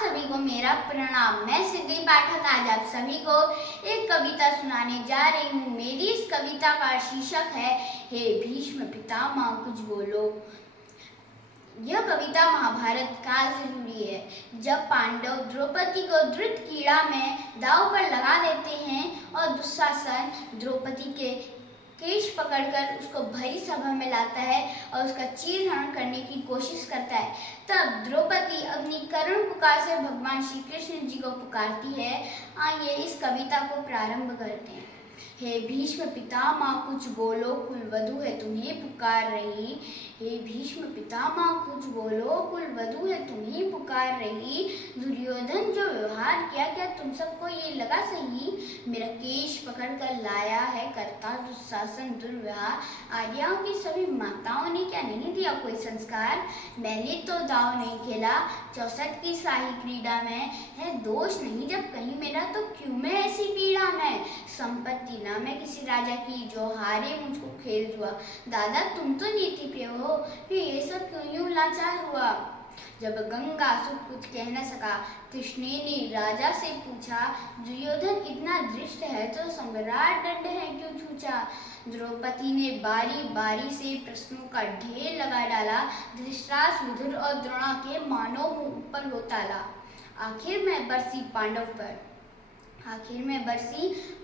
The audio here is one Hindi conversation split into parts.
सभी को मेरा प्रणाम। मैं सिद्धि पाठक आज आप सभी को एक कविता सुनाने जा रही हूँ। मेरी इस कविता का शीर्षक है हे भीष्म पितामह कुछ बोलो। यह कविता महाभारत काल से जुड़ी है, जब पांडव द्रौपदी को द्रुत क्रीड़ा में दांव पर लगा देते हैं और दुशासन द्रौपदी के केश पकड़कर उसको भरी सभा में लाता है और उसका चीरहरण करने की कोशिश करता है। तब द्रौपदी अपनी करुण पुकार से भगवान श्री कृष्ण जी को पुकारती है। आइए इस कविता को प्रारंभ करते हैं। हे भीष्म पितामह कुछ बोलो, कुलवधु है तुम्हें पुकार रही। हे भीष्म पितामह कुछ बोलो, कुलवधु है तुम्हें पुकार रही। दुर्योधन जो व्यवहार किया, क्या तुम सबको ये लगा सही? मेरा केश पकड़कर लाया है करता दुशासन दुर्व्यवहार। आर्याओं की सभी माताओं ने क्या नहीं दिया कोई संस्कार? मैंने तो दांव नहीं खेला 64 की शाही क्रीड़ा में। है दोष नहीं जब कहीं मेरा, तो क्यों मैं ऐसी पीड़ा में? संपत्ति ना मैं किसी राजा की, जो हारे मुझको खेल जुआ। दादा तुम तो नीति प्रिय हो, फिर ये सब क्यों यूं लाचार हुआ? जब गंगासुर कुछ कह न सका, कृष्ण ने राजा से पूछा। दुर्योधन इतना दृष्ट है तो सम्राट दंड है क्यों छूचा? द्रौपदी ने बारी बारी से प्रश्नों का ढेर लगा डाला। धृतराष्ट्र विदुर और द्रोणा के मानो मुंह ऊपर हो ताला। आखिर में बरसी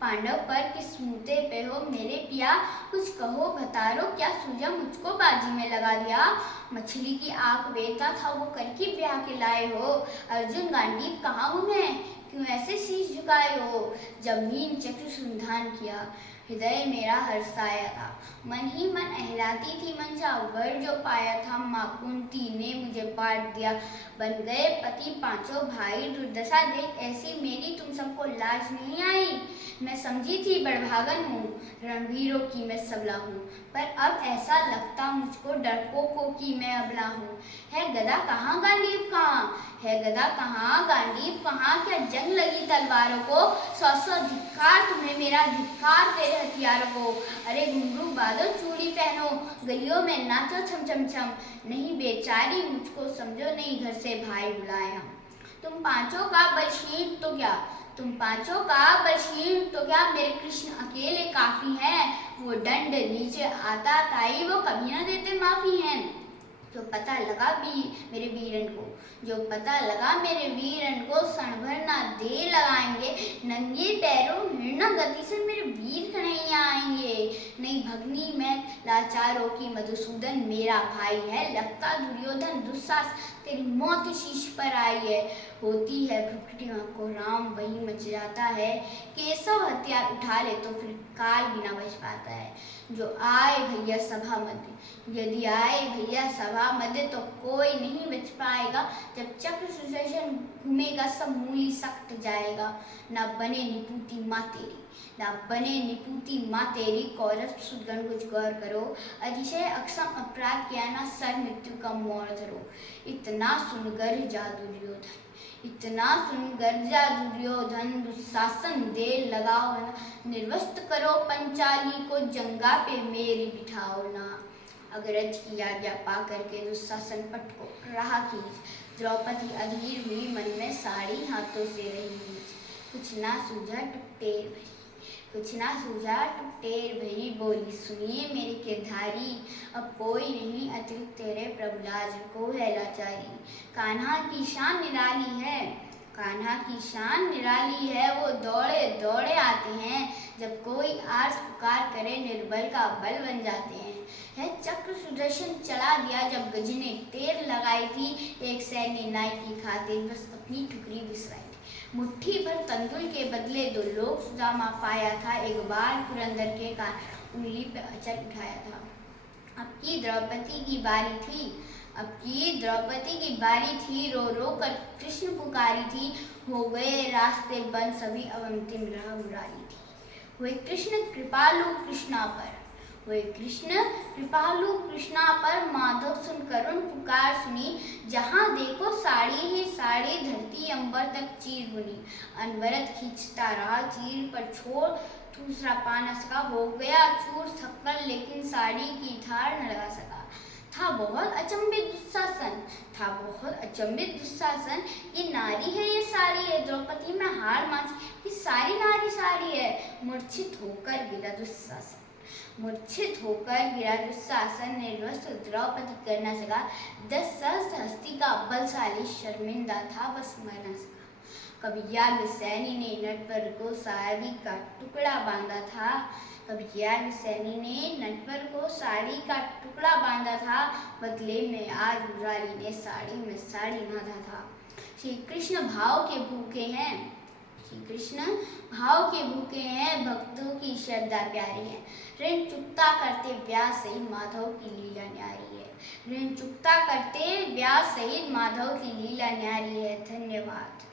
पांडव पर किस मुद्दे पे हो मेरे पिया? कुछ कहो भतारो, क्या सूझा मुझको बाजी में लगा दिया? मछली की आंख बेता था वो करके ब्याह के लाए हो। अर्जुन गांडीव कहाँ घूमे, क्यों ऐसे शीश झुकाए हो? जब मीन चक्र संधान किया, हृदय मेरा हर्षाया था। मन ही मन अहलाती थी मंचा, वर जो पाया था माँ कुंती ने मुझे बांट दिया। बन गए पति पांचों भाई, दुर्दशा देख ऐसी मेरी तुम सबको लाज नहीं आई? मैं समझी थी बड़भागन हूँ, रणवीरों की मैं सबला हूँ, पर अब ऐसा लगता मुझको डरपोकों की मैं अबला हूँ। है गदा कहाँ गांडीव कहाँ, है गदा कहाँ गांडीव कहाँ? क्या जंग लगी तलवारों को? 100 धिक्कार तुम्हें मेरा, धिक्कार तेरे हथियारों को। अरे घुंघरू बांधो चूड़ी पहनो, गलियों में नाचो छम छम छम। नहीं बेचारी मुझको समझो, नहीं घर से भाई बुलाए हम। तुम पांचों का बलशीन तो क्या मेरे कृष्ण अकेले काफी हैं? वो दंड नीचे आता ताई, वो कभी न देते माफी हैं। जो पता लगा मेरे वीरन को क्षण भर ना दे लगाएंगे। नंगे पैरों हिरण गति से मेरे वीर कन्हैया आएंगे। नहीं भगनी में लाचारों की, मधुसूदन मेरा भाई है। लगता दुर्योधन दुस्साहस तेरी मौत शीश पर आई है। होती है भ्रुकुटियों को राम वही मच जाता है। केशव हथियार उठा ले तो फिर काल बिना बच पाता है। जो आए भैया सभा मध्य, यदि आए भैया सभा मध्य, तो कोई नहीं बच पाएगा। जब चक्र सुदर्शन घूमेगा सब मूली सख्त जाएगा। ना बने निपुति माँ तेरी, कौरव सुदगण कुछ गौर करो। अतिशय अक्षम अपराध किया ना, सर मृत्यु का मोर धरो। इतना सुन गर्जा दुर्योधन, दुशासन दे लगाओ ना। निर्वस्त करो पंचाली को, जंगा पे मेरी बिठाओ ना। अग्रज की आज्ञा पा करके दुशासन पट को रहा खींच। द्रौपदी अधीर हुई मन में, साड़ी हाथों से रही नीच। कुछ ना सूझा टुकटेर भई, बोली सुनिए मेरे किरधारी। अब कोई नहीं अतिरिक्त तेरे प्रभुलाज को है लाचारी। कान्हा की शान निराली है, वो दौड़े दौड़े आते हैं। जब कोई आर्त पुकार करे, निर्बल का बल बन जाते हैं। है चक्र सुदर्शन चला दिया जब गज ने टेर लगाई थी। एक सैन्य नाई की खातिर बस अपनी ठुकरी बिसराई थी। मुट्ठी भर तंदुल के बदले 2 लोग सुदामा पाया था। एक बार पुरंदर के कान उंगली पे अचल उठाया था। अब की द्रौपदी की बारी थी, रो रो कर कृष्ण पुकारी थी। हो गए रास्ते बंद सभी, अब अंतिम राह मुरारी थी। हुए कृष्ण कृपालु कृष्णा पर, माधव सुन करुण पुकार सुनी। जहाँ देखो साड़ी ही साड़ी, धरती अंबर तक चीर बुनी। अनवरत खींचता रहा चीर पर छोड़, दूसरा पा न सका। हो गया चूर थक्कर लेकिन साड़ी की धार न लगा सका। था बहुत अचंभित दुशासन, था बहुत अचंभित दुशासन। ये नारी है, ये साड़ी है, द्रौपदी में हार मान कि सारी नारी साड़ी है। मूर्छित होकर गिरा दुशासन, मूर्छित होकर गिरा दुशासन। निर्वस्त्र द्रौपदी कर न सका, 10 सहस्त्र हस्ती का बलशाली शर्मिंदा था बस मर न सका। कभी याज्ञसेनी ने नटवर को साड़ी का टुकड़ा बांधा था, कभी याज्ञसेनी ने नटवर को साड़ी का टुकड़ा बांधा था, बदले में आज मुरारी ने साड़ी में साड़ी बांधा था। श्री कृष्ण भाव के भूखे हैं, श्री कृष्ण भाव के भूखे हैं, भक्तों की श्रद्धा प्यारी है। ऋण चुकता करते व्यास सहित माधव की लीला न्यारी है, ऋण चुकता करते व्यास सहित माधव की लीला न्यारी है। धन्यवाद।